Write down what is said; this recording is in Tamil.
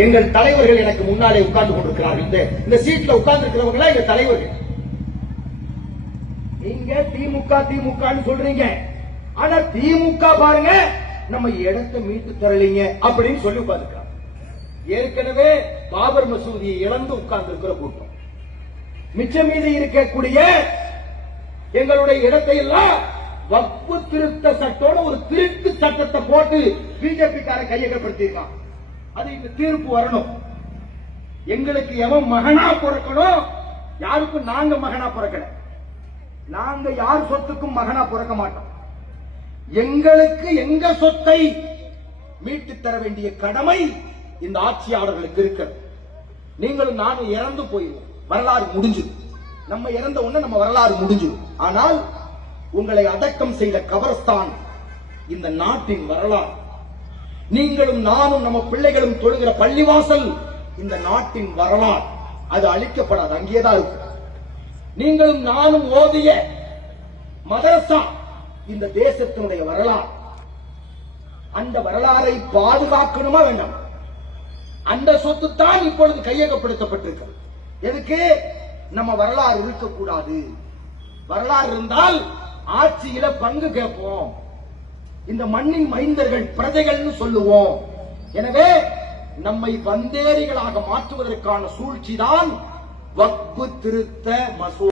எங்கள் தலைவர்கள் எனக்கு முன்னாலே உட்கார்ந்து கொண்டிருக்கிறார்கள். இந்த இந்த சீட்ல உட்கார்ந்து இருக்கிறவங்க எங்க தலைவர்கள்? நீங்க திமுக திமுகன்னு சொல்றீங்க. ஆனா திமுக பாருங்க நம்ம இடத்தை மீட்டு தரலீங்க அப்படின்னு சொல்லி உட்கார்ந்துருக்காங்க ஏற்கனவே பாபர் மசூதியை இழந்து உட்கார்ந்து இருக்கிற கூட்டம். மிச்சம் மீது இருக்கக்கூடிய எங்களுடைய இடத்தை எல்லாம் வப்பு திருத்த சட்டோட ஒரு திருட்டு சட்டத்தை போட்டு பிஜேபி கார கையகப்படுத்திருக்கான் அது இந்த தீர்ப்பு வரணும். எங்களுக்கு எவன் மகனா பிறக்கணும் யாருக்கும் நாங்க மகனா பிறக்கல. நாங்க யார் சொத்துக்கும் மகனா பிறக்க மாட்டோம். எங்களுக்கு எங்க சொத்தை மீட்டு தர வேண்டிய கடமை இந்த ஆட்சியாளர்களுக்கு இருக்கிறது. நீங்களும் நானும் இறந்து போயிடுவோம் வரலாறு முடிஞ்சது நம்ம இறந்த உடனே நம்ம வரலாறு முடிஞ்சு. ஆனால் உங்களை அடக்கம் செய்த கபரஸ்தான் இந்த நாட்டின் வரலாறு. நீங்களும் நானும் நம்ம பிள்ளைகளும் தொழுகிற பள்ளிவாசல் இந்த நாட்டின் வரலாறு. அது அழிக்கப்படாது. அங்கேதான் இருக்கு. நீங்களும் நானும் ஓதிய மதரசா இந்த தேசத்தினுடைய வரலாறு. அந்த வரலாறை பாதுகாக்கணுமா வேண்டாம்? அந்த சொத்து தான் இப்பொழுது கையகப்படுத்தப்பட்டிருக்கிறது. எதுக்கு? நம்ம வரலாறு இருக்கக்கூடாது. வரலாறு இருந்தால் ஆட்சியில பங்கு கேட்போம். இந்த மண்ணின் மைந்தர்கள் பிரஜைகள்னு சொல்லுவோம். எனவே நம்மை வந்தேரிகளாக மாற்றுவதற்கான சூழ்ச்சிதான் வக்பு திருத்த மசூ